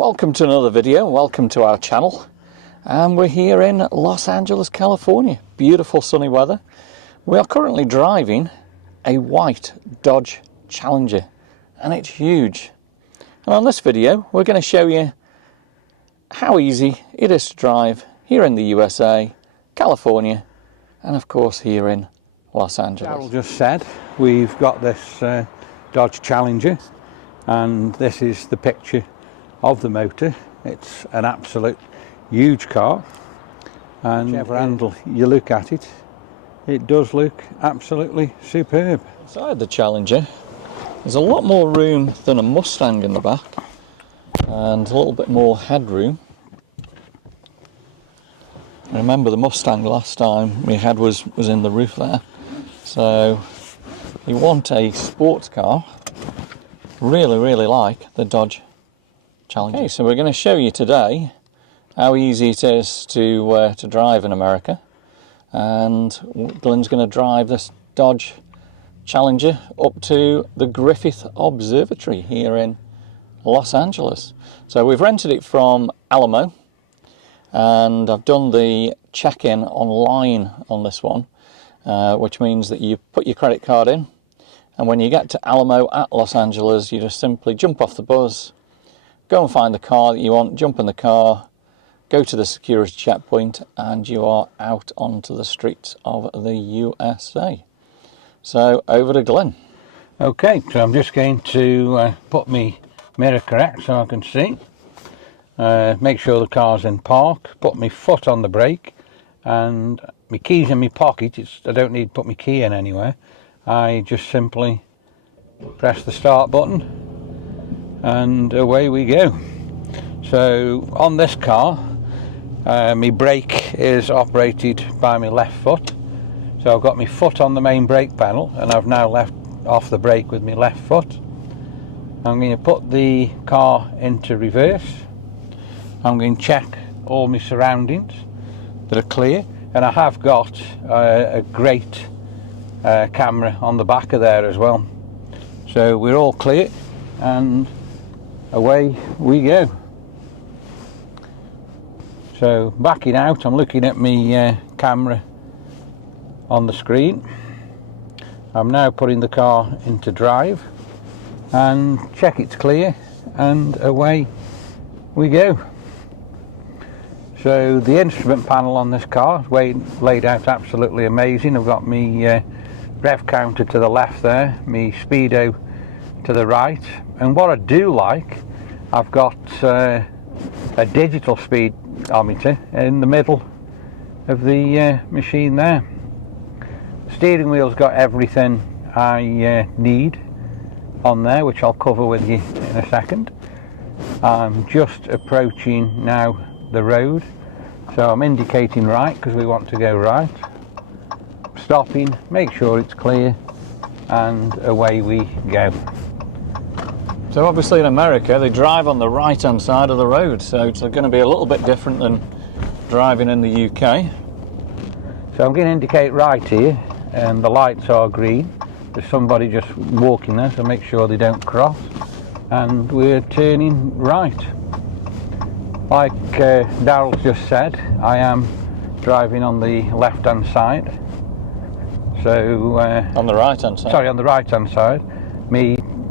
Welcome to another video, welcome to our channel. And we're here in Los Angeles, California. Beautiful sunny weather. We are currently driving a white Dodge Challenger and it's huge. And on this video we're going to show you how easy it is to drive here in the USA, California, and of course here in Los Angeles. Darryl just said we've got this Dodge Challenger, and this is the picture of the motor. It's an absolute huge car, and whichever angle you look at it, it does look absolutely superb. Inside the Challenger there's a lot more room than a Mustang in the back, and a little bit more headroom. Remember the Mustang last time we had was in the roof there. So you want a sports car, really like the Dodge Challenger. Okay, so we're going to show you today how easy it is to drive in America, and Glenn's going to drive this Dodge Challenger up to the Griffith Observatory here in Los Angeles. So we've rented it from Alamo, and I've done the check-in online on this one, which means that you put your credit card in, and when you get to Alamo at Los Angeles you just simply jump off the bus, go and find the car that you want, jump in the car, go to the security checkpoint, and you are out onto the streets of the USA. So over to Glenn. Okay, so I'm just going to put my mirror correct so I can see. Make sure the car's in park, put my foot on the brake, and my key's in my pocket. I don't need to put my key in anywhere. I just simply press the start button and away we go. So on this car, my brake is operated by my left foot. So I've got my foot on the main brake panel, and I've now left off the brake with my left foot. I'm going to put the car into reverse. I'm going to check all my surroundings that are clear, and I have got a great camera on the back of there as well. So we're all clear, and away we go. So backing out, I'm looking at my camera on the screen. I'm now putting the car into drive and check it's clear, and away we go. So the instrument panel on this car is laid out absolutely amazing. I've got my rev counter to the left there, my speedo to the right, and what I do like, I've got a digital speedometer in the middle of the machine there. Steering wheel's got everything I need on there, which I'll cover with you in a second. I'm just approaching now the road, so I'm indicating right because we want to go right, stopping, make sure it's clear, and away we go. So obviously in America they drive on the right hand side of the road, so it's going to be a little bit different than driving in the UK. So I'm going to indicate right here, and the lights are green. There's somebody just walking there, so make sure they don't cross, and we're turning right. Like Darryl just said, I am driving on the left hand side. So on the right hand side? Sorry, on the right hand side.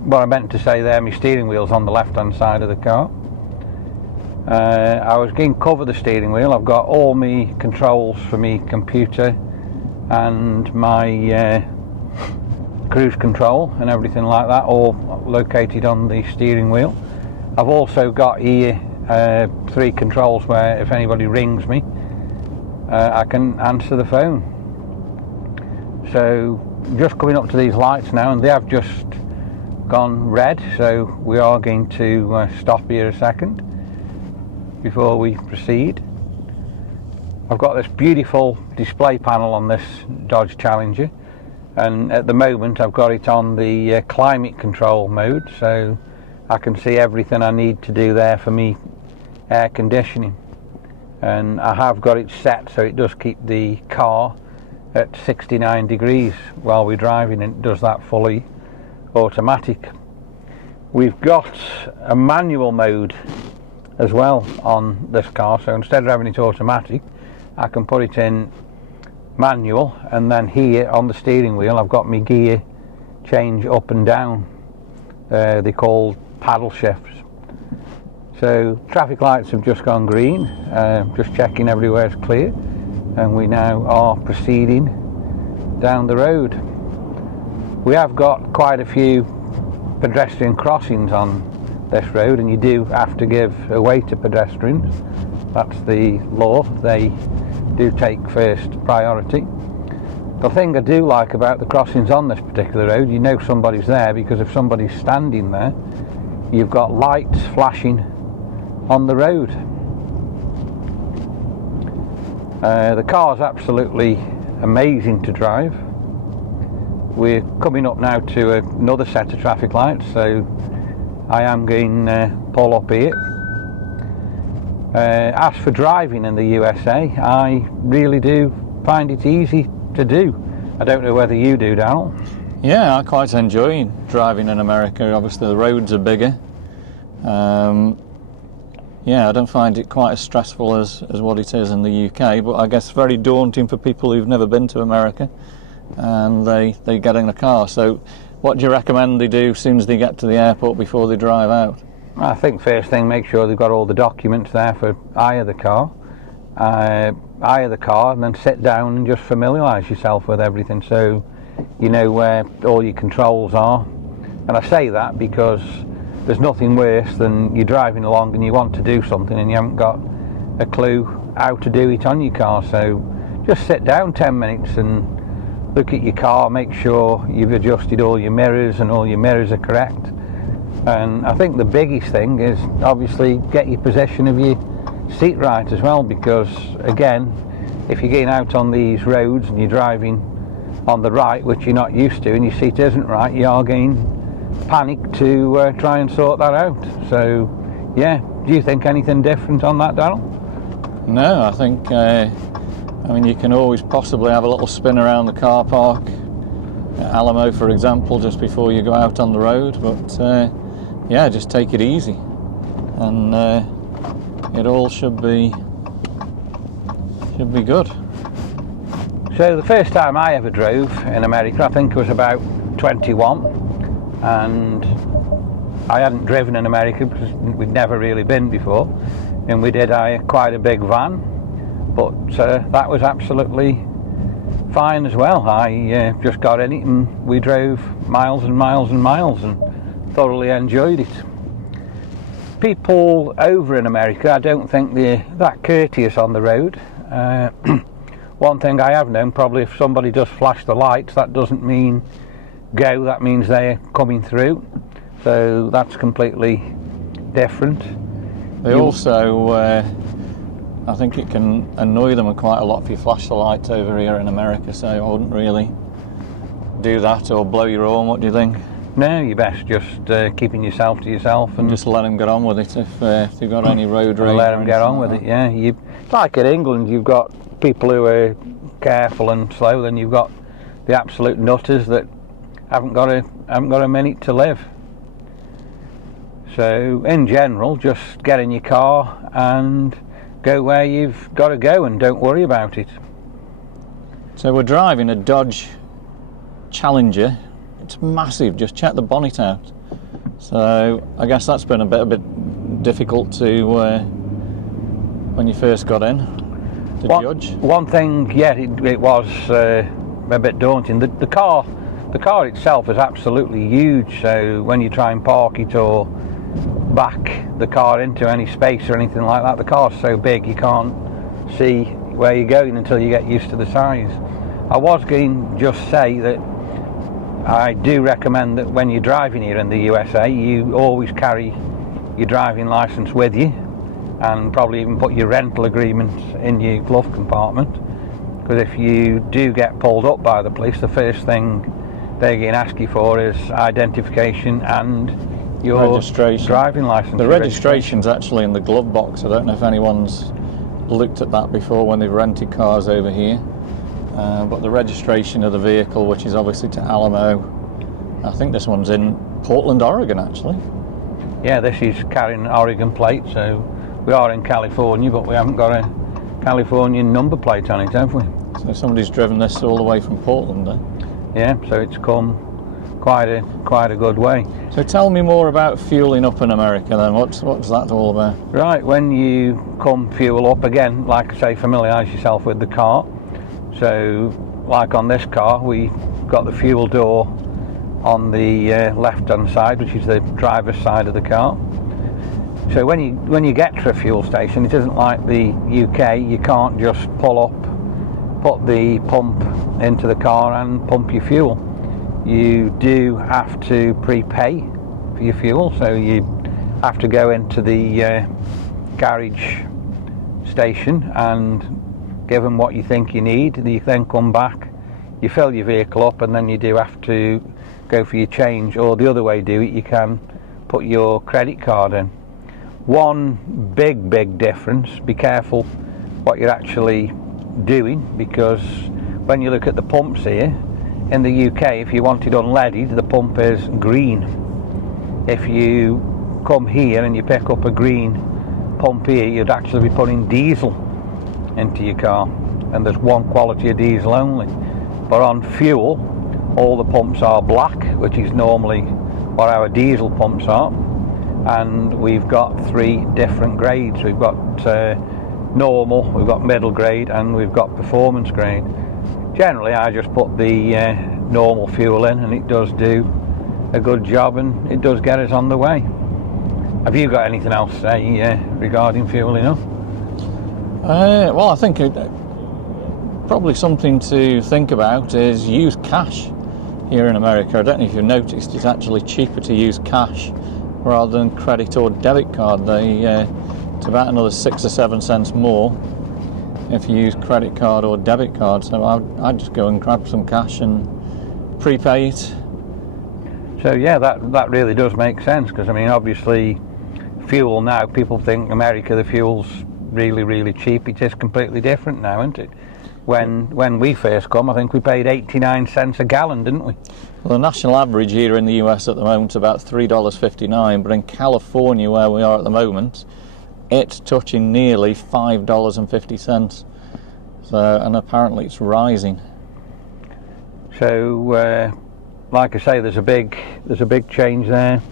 What I meant to say there, my steering wheel's on the left hand side of the car. I was going to cover the steering wheel. I've got all my controls for my computer and my cruise control and everything like that, all located on the steering wheel. I've also got here 3 controls where if anybody rings me, I can answer the phone. So just coming up to these lights now, and they have just gone red, so we are going to stop here a second before we proceed. I've got this beautiful display panel on this Dodge Challenger, and at the moment I've got it on the climate control mode, so I can see everything I need to do there for me air conditioning, and I have got it set so it does keep the car at 69 degrees while we're driving, and it does that fully automatic. We've got a manual mode as well on this car, so instead of having it automatic, I can put it in manual, and then here on the steering wheel I've got my gear change up and down. They're called paddle shifts. So traffic lights have just gone green, just checking everywhere's clear, and we now are proceeding down the road. We have got quite a few pedestrian crossings on this road, and you do have to give way to pedestrians. That's the law. They do take first priority. The thing I do like about the crossings on this particular road, you know somebody's there, because if somebody's standing there, you've got lights flashing on the road. The car's absolutely amazing to drive. We're coming up now to another set of traffic lights, so I am going to pull up here. As for driving in the USA, I really do find it easy to do. I don't know whether you do, Darryl. Yeah, I quite enjoy driving in America. Obviously the roads are bigger. Yeah, I don't find it quite as stressful as what it is in the UK, but I guess very daunting for people who've never been to America, and they get in a car. So what do you recommend they do as soon as they get to the airport before they drive out? I think first thing, make sure they've got all the documents there for hire the car, and then sit down and just familiarise yourself with everything, so you know where all your controls are. And I say that because there's nothing worse than you're driving along and you want to do something and you haven't got a clue how to do it on your car. So just sit down 10 minutes and look at your car, make sure you've adjusted all your mirrors and all your mirrors are correct. And I think the biggest thing is obviously get your position of your seat right as well, because again, if you're getting out on these roads and you're driving on the right, which you're not used to, and your seat isn't right, you are getting panic to try and sort that out. So yeah, do you think anything different on that, Darryl? No, I think I mean, you can always possibly have a little spin around the car park at Alamo, for example, just before you go out on the road, but yeah, just take it easy, and it all should be good. So the first time I ever drove in America, I think I was about 21, and I hadn't driven in America because we'd never really been before, and we did hire quite a big van, but that was absolutely fine as well. I just got in it and we drove miles and miles and miles and thoroughly enjoyed it. People over in America, I don't think they're that courteous on the road. One thing I have known, probably if somebody does flash the lights, that doesn't mean go, that means they're coming through. So that's completely different. They also, I think it can annoy them quite a lot if you flash the lights over here in America, so I wouldn't really do that or blow your horn. What do you think? No, you're best just keeping yourself to yourself and just let them get on with it if they've got any road rage. Let them get on with it, yeah. Like in England, you've got people who are careful and slow, then you've got the absolute nutters that haven't got a minute to live. So in general, just get in your car and go where you've got to go and don't worry about it. So we're driving a Dodge Challenger. It's massive, just check the bonnet out. So I guess that's been a bit difficult to when you first got in to judge. One thing, yeah, it was a bit daunting. The car itself is absolutely huge, so when you try and park it or back the car into any space or anything like that, the car's so big you can't see where you're going until you get used to the size. I was going to just say that I do recommend that when you're driving here in the USA, you always carry your driving license with you, and probably even put your rental agreement in your glove compartment, because if you do get pulled up by the police, the first thing they're going to ask you for is identification and your registration. Driving license. The registration's actually in the glove box. I don't know if anyone's looked at that before when they've rented cars over here. But the registration of the vehicle, which is obviously to Alamo, I think this one's in Portland, Oregon, actually. Yeah, this is carrying an Oregon plate, so we are in California, but we haven't got a Californian number plate on it, have we? So somebody's driven this all the way from Portland then? Yeah, so it's come quite a good way. So tell me more about fueling up in America then. What's that all about? Right, when you come fuel up, again, like I say, familiarise yourself with the car. So, like on this car, we got the fuel door on the left-hand side, which is the driver's side of the car. So when you get to a fuel station, it isn't like the UK. You can't just pull up, put the pump into the car and pump your fuel. You do have to prepay for your fuel, so you have to go into the garage station and give them what you think you need. You then come back, you fill your vehicle up, and then you do have to go for your change, or the other way do it, you can put your credit card in. One big difference, be careful what you're actually doing, because when you look at the pumps here in the UK, if you wanted unleaded, the pump is green. If you come here and you pick up a green pump here, you'd actually be putting diesel into your car, and there's one quality of diesel only. But on fuel, all the pumps are black, which is normally what our diesel pumps are, and we've got 3 different grades. We've got normal, we've got middle grade, and we've got performance grade. Generally I just put the normal fuel in, and it does do a good job, and it does get us on the way. Have you got anything else to say regarding fueling up? Well, I think probably something to think about is use cash here in America. I don't know if you've noticed, it's actually cheaper to use cash rather than credit or debit card. It's about another 6 or 7 cents more if you use credit card or debit card. So I'd just go and grab some cash and prepay it. So yeah, that really does make sense, because I mean, obviously fuel now, people think America, the fuel's really cheap. It is completely different now, isn't it? When we first come, I think we paid 89 cents a gallon, didn't we? Well, the national average here in the US at the moment is about $3.59, but in California, where we are at the moment, it's touching nearly $5.50. So, and apparently it's rising. So, like I say, there's a big change there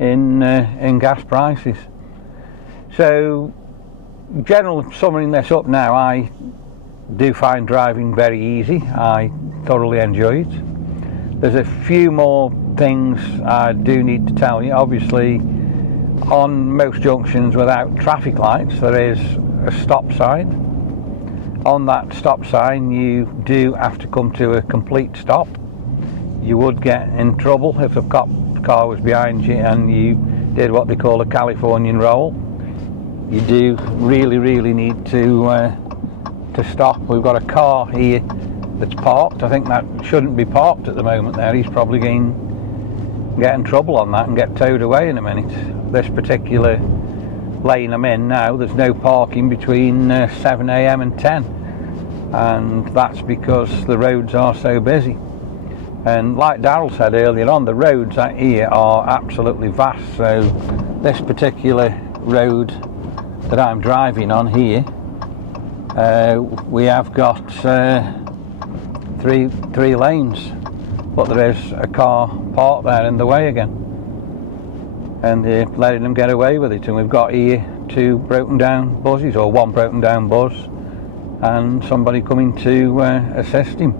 in gas prices. So, general summing this up now, I do find driving very easy. I thoroughly enjoy it. There's a few more things I do need to tell you. Obviously, on most junctions without traffic lights, there is a stop sign. On that stop sign, you do have to come to a complete stop. You would get in trouble if a cop car was behind you and you did what they call a Californian roll. You do really need to stop. We've got a car here that's parked. I think that shouldn't be parked at the moment there. He's probably going to get in trouble on that and get towed away in a minute. This particular lane I'm in now, there's no parking between 7 a.m. and 10, and that's because the roads are so busy. And like Darryl said earlier on, the roads out here are absolutely vast. So this particular road that I'm driving on here, we have got 3 lanes, but there is a car parked there in the way again, and they're letting them get away with it. And we've got here 2 broken down buses, or 1 broken down bus, and somebody coming to assist him.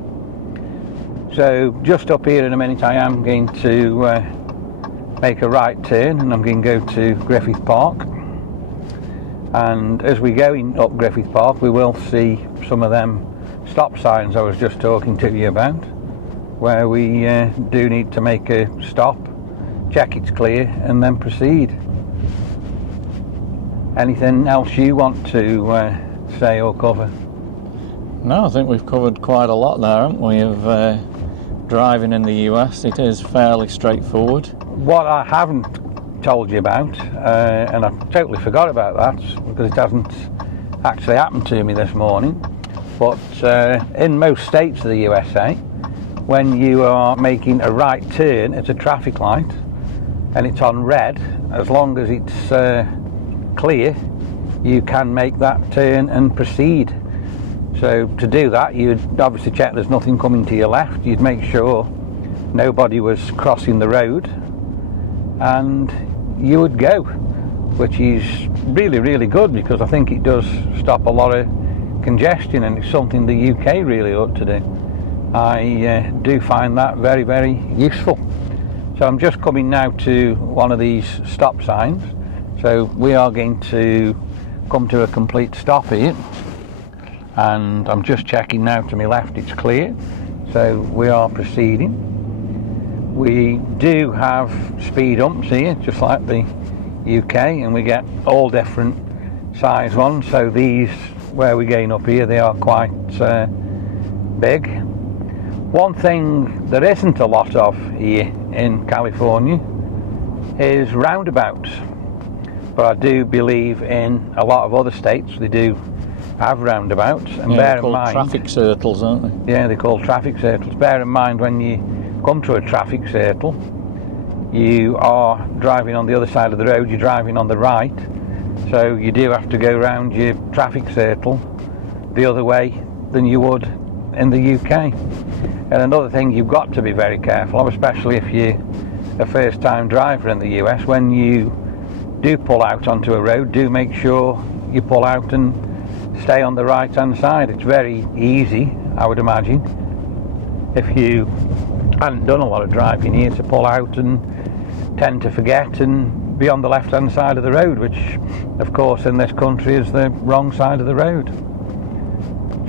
So just up here in a minute, I am going to make a right turn, and I'm going to go to Griffith Park. And as we're going up Griffith Park, we will see some of them stop signs I was just talking to you about, where we do need to make a stop, check it's clear, and then proceed. Anything else you want to say or cover? No, I think we've covered quite a lot there, haven't we, of driving in the US. It is fairly straightforward. What I haven't told you about, and I totally forgot about that because it hasn't actually happened to me this morning, but in most states of the USA, when you are making a right turn at a traffic light and it's on red, as long as it's clear, you can make that turn and proceed. So to do that, you'd obviously check there's nothing coming to your left. You'd make sure nobody was crossing the road, and you would go, which is really, really good, because I think it does stop a lot of congestion, and it's something the UK really ought to do. I do find that very, very useful. So I'm just coming now to one of these stop signs. So we are going to come to a complete stop here, and I'm just checking now to my left it's clear, so we are proceeding. We do have speed humps here, just like the UK, and we get all different size ones. So these, where we're going up here, they are quite big. One thing there isn't a lot of here in California is roundabouts, but I do believe in a lot of other states they do have roundabouts. And bear in mind, traffic circles, aren't they? Yeah, they're called traffic circles. Bear in mind, when you come to a traffic circle, you are driving on the other side of the road, you're driving on the right, so you do have to go round your traffic circle the other way than you would in the UK. And another thing you've got to be very careful of, especially if you're a first time driver in the US, when you do pull out onto a road, do make sure you pull out and stay on the right hand side. It's very easy, I would imagine, if you hadn't done a lot of driving here, to pull out and tend to forget and be on the left hand side of the road, which of course in this country is the wrong side of the road.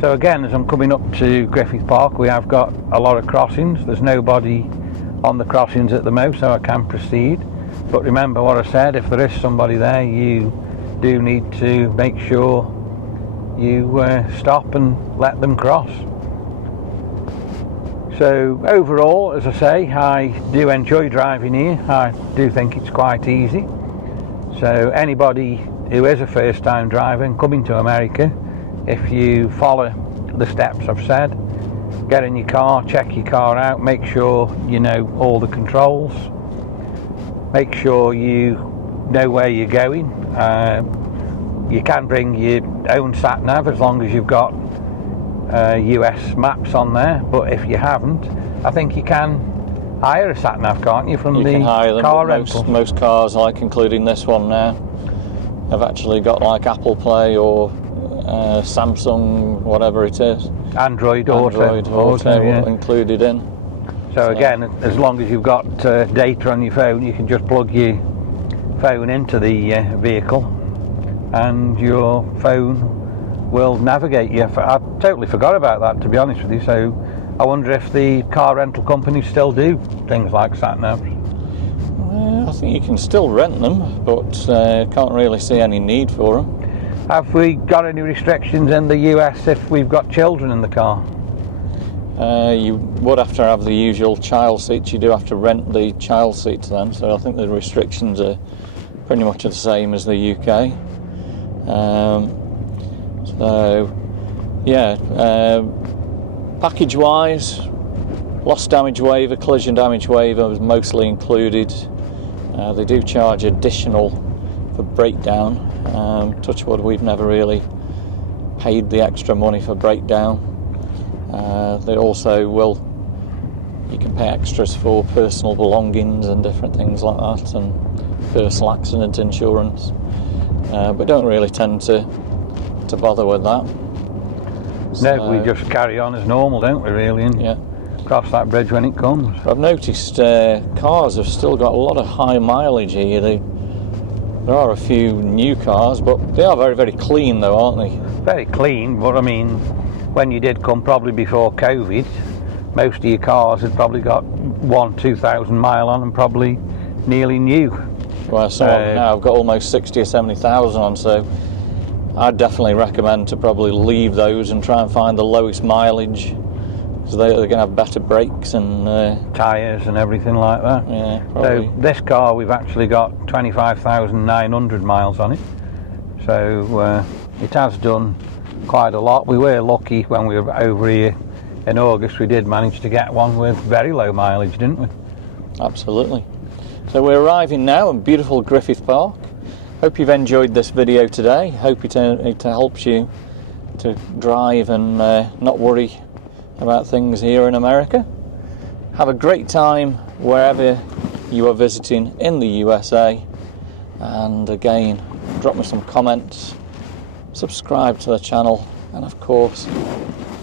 So again, as I'm coming up to Griffith Park, we have got a lot of crossings. There's nobody on the crossings at the moment, so I can proceed. But remember what I said, if there is somebody there, you do need to make sure you stop and let them cross. So overall, as I say, I do enjoy driving here. I do think it's quite easy. So anybody who is a first time driver and coming to America, if you follow the steps I've said, get in your car, check your car out, make sure you know all the controls, make sure you know where you're going. You can bring your own sat nav as long as you've got US maps on there, but if you haven't, I think you can hire a sat nav, can't you, from the car rental? Most cars, like including this one now, have actually got like Apple Play or Samsung, whatever it is, Android Auto yeah, included in. So again, as long as you've got data on your phone, you can just plug your phone into the vehicle and your phone will navigate you. I totally forgot about that, to be honest with you. So I wonder if the car rental companies still do things like sat navs. I think you can still rent them, but can't really see any need for them. Have we got any restrictions in the US if we've got children in the car? You would have to have the usual child seats. You do have to rent the child seats then, so I think the restrictions are pretty much the same as the UK. So yeah, package wise, loss damage waiver, collision damage waiver was mostly included. They do charge additional for breakdown. Touch wood, we've never really paid the extra money for breakdown. They also will, you can pay extras for personal belongings and different things like that, and personal accident insurance, but don't really tend to bother with that. So, no, we just carry on as normal, don't we, really, and yeah, cross that bridge when it comes. I've noticed cars have still got a lot of high mileage here. There are a few new cars, but they are very, very clean though, aren't they? Very clean, but I mean, when you did come probably before COVID, most of your cars had probably got 1,000-2,000 mile on them, probably nearly new. Well, some of them now have got almost 60 or 70,000 on, so I'd definitely recommend to probably leave those and try and find the lowest mileage, because they're going to have better brakes and tyres and everything like that. Yeah, probably. So this car, we've actually got 25,900 miles on it, so it has done quite a lot. We were lucky when we were over here in August, we did manage to get one with very low mileage, didn't we? Absolutely. So we're arriving now in beautiful Griffith Park. Hope you've enjoyed this video today. Hope it helps you to drive and not worry about things here in America. Have a great time wherever you are visiting in the USA, and again, drop me some comments, subscribe to the channel, and of course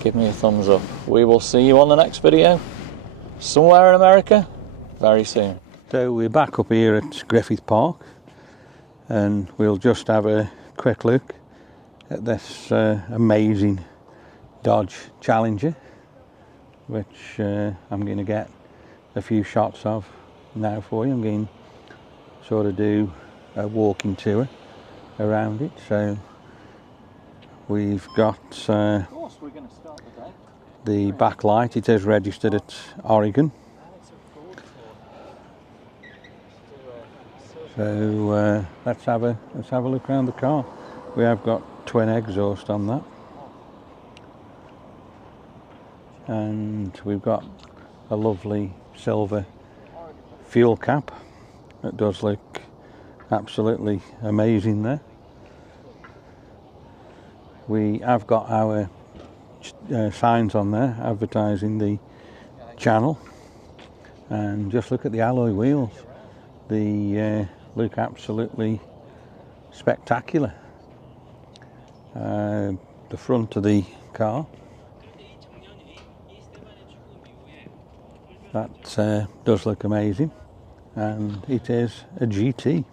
give me a thumbs up. We will see you on the next video somewhere in America very soon. So we're back up here at Griffith Park, and we'll just have a quick look at this amazing Dodge Challenger, which I'm going to get a few shots of now for you. I'm going to sort of do a walking tour around it. So we've got Of course, we're going to start the day. the backlight. It is registered at Oregon. So let's have a look around the car. We have got twin exhaust on that, and we've got a lovely silver fuel cap. It does look absolutely amazing there. We have got our signs on there advertising the channel, and just look at the alloy wheels. They look absolutely spectacular. The front of the car, that does look amazing, and it is a GT.